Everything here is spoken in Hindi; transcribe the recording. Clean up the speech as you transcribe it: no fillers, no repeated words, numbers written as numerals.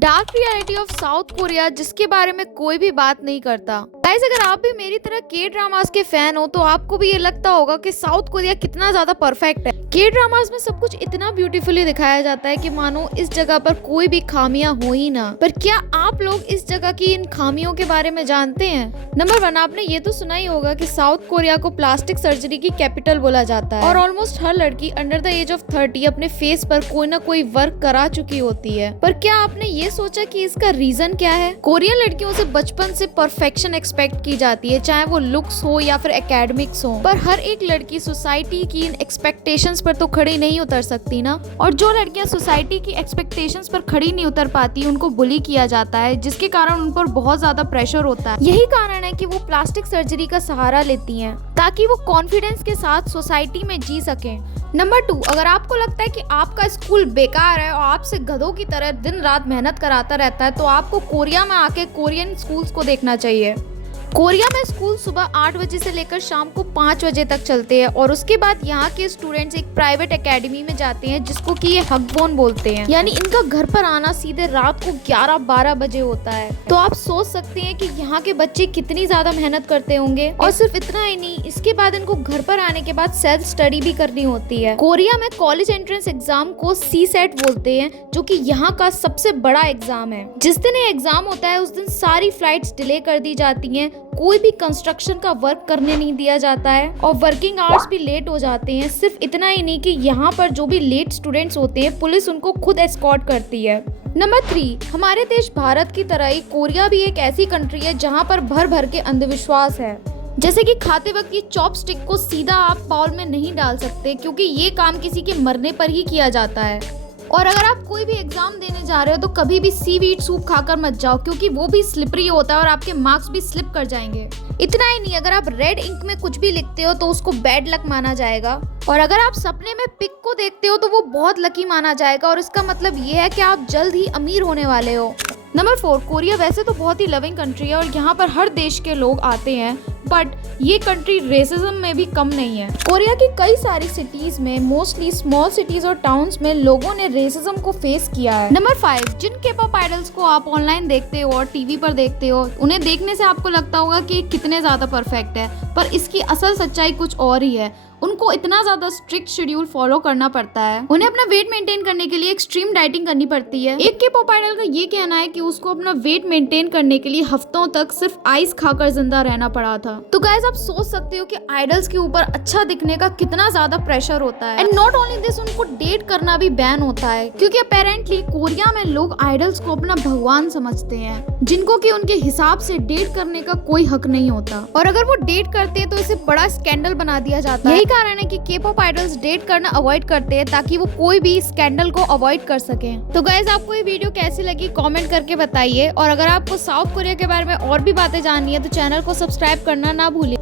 Dark reality of south Korea जिसके बारे में कोई भी बात नहीं करता। गाइस, अगर आप भी मेरी तरह के ड्रामास के फैन हो तो आपको भी ये लगता होगा कि साउथ कोरिया कितना ज्यादा परफेक्ट है। के ड्रामास में सब कुछ इतना ब्यूटीफुली दिखाया जाता है कि मानो इस जगह पर कोई भी खामियां हो ही ना। पर क्या आप लोग इस जगह की इन खामियों के बारे में जानते हैं? नंबर 1, आपने ये तो सुना ही होगा कि साउथ कोरिया को प्लास्टिक सर्जरी की कैपिटल बोला जाता है और ऑलमोस्ट हर लड़की अंडर द एज ऑफ 30 अपने फेस पर कोई ना कोई वर्क करा चुकी होती है। पर क्या आपने ये सोचा कि इसका रीजन क्या है? कोरियन लड़कियों से बचपन से परफेक्शन एक्सपेक्ट की जाती है, चाहे वो लुक्स हो या फिर एकेडमिक्स हो। पर हर एक लड़की सोसाइटी की इन एक्सपेक्टेशंस पर तो खड़ी नहीं उतर सकती ना। और जो लड़कियां सोसाइटी की एक्सपेक्टेशंस पर खड़ी नहीं उतर पाती उनको बुली किया जाता है, जिसके कारण उन पर बहुत ज्यादा प्रेशर होता है। यही कारण है कि वो प्लास्टिक सर्जरी का सहारा लेती हैं ताकि वो कॉन्फिडेंस के साथ सोसाइटी में जी सकें। नंबर 2, अगर आपको लगता है कि आपका स्कूल बेकार है और आपसे गधों की तरह दिन रात मेहनत कराता रहता है तो आपको कोरिया में आके कोरियन स्कूल्स को देखना चाहिए। कोरिया में स्कूल सुबह 8 बजे से लेकर शाम को 5 बजे तक चलते हैं और उसके बाद यहाँ के स्टूडेंट्स एक प्राइवेट एकेडमी में जाते हैं जिसको कि ये हकबोन बोलते हैं, यानी इनका घर पर आना सीधे रात को 11-12 बजे होता है। तो आप सोच सकते हैं कि यहाँ के बच्चे कितनी ज्यादा मेहनत करते होंगे। और सिर्फ इतना ही नहीं, इसके बाद इनको घर पर आने के बाद सेल्फ स्टडी भी करनी होती है। कोरिया में कॉलेज एंट्रेंस एग्जाम को CSAT बोलते हैं, जो कि यहाँ का सबसे बड़ा एग्जाम है। जिस दिन ये एग्जाम होता है उस दिन सारी फ्लाइट्स डिले कर दी जाती हैं, कोई भी कंस्ट्रक्शन का वर्क करने नहीं दिया जाता है और वर्किंग आवर्स भी लेट हो जाते हैं। सिर्फ इतना ही नहीं कि यहाँ पर जो भी लेट स्टूडेंट्स होते हैं पुलिस उनको खुद एस्कॉर्ट करती है। नंबर 3, हमारे देश भारत की तरह ही कोरिया भी एक ऐसी कंट्री है जहाँ पर भर भर के अंधविश्वास है। जैसे कि खाते वक्त ये चॉपस्टिक को सीधा आप बाउल में नहीं डाल सकते क्योंकि ये काम किसी के मरने पर ही किया जाता है। और अगर आप कोई भी एग्जाम देने जा रहे हो तो कभी भी सीवीड सूप खाकर मत जाओ क्योंकि वो भी स्लिपरी होता है और आपके मार्क्स भी स्लिप कर जाएंगे। इतना ही नहीं, अगर आप रेड इंक में कुछ भी लिखते हो तो उसको बैड लक माना जाएगा और अगर आप सपने में पिग को देखते हो तो वो बहुत लकी माना जाएगा और इसका मतलब ये है कि आप जल्द ही अमीर होने वाले हो। नंबर 4, कोरिया वैसे तो बहुत ही लविंग कंट्री है और यहाँ पर हर देश के लोग आते हैं, बट ये कंट्री रेसिज्म में भी कम नहीं है। कोरिया की कई सारी सिटीज में, मोस्टली स्मॉल सिटीज और टाउन्स में लोगों ने रेसिज्म को फेस किया है। नंबर 5, जिन K-pop आइडल्स को आप ऑनलाइन देखते हो और टीवी पर देखते हो उन्हें देखने से आपको लगता होगा कि कितने ज्यादा परफेक्ट है, पर इसकी असल सच्चाई कुछ और ही है। उनको इतना ज्यादा स्ट्रिक्ट शेड्यूल फॉलो करना पड़ता है, उन्हें अपना वेट मेंटेन करने के लिए एक्सट्रीम डाइटिंग करनी पड़ती है। एक K-pop आइडल का ये कहना है कि उसको अपना वेट मेंटेन करने के लिए हफ्तों तक सिर्फ आइस खाकर जिंदा रहना पड़ा था। तो गाइस, आप सोच सकते हो कि आइडल्स के ऊपर अच्छा दिखने का कितना ज्यादा प्रेशर होता है। एंड नॉट ओनली दिस, उनको डेट करना भी बैन होता है क्योंकि अपेरेंटली कोरिया में लोग आइडल्स को अपना भगवान समझते हैं, जिनको कि उनके हिसाब से डेट करने का कोई हक नहीं होता और अगर वो डेट करते हैं तो इसे बड़ा स्कैंडल बना दिया जाता है। यही कारण है कि K-pop आइडल्स डेट करना अवॉइड करते हैं ताकि वो कोई भी स्कैंडल को अवॉइड कर सकें। तो गाइस, आपको ये वीडियो कैसी लगी कमेंट करके बताइए और अगर आपको साउथ कोरिया के बारे में और भी बातें जाननी है तो चैनल को सब्सक्राइब करना ना भूलिए।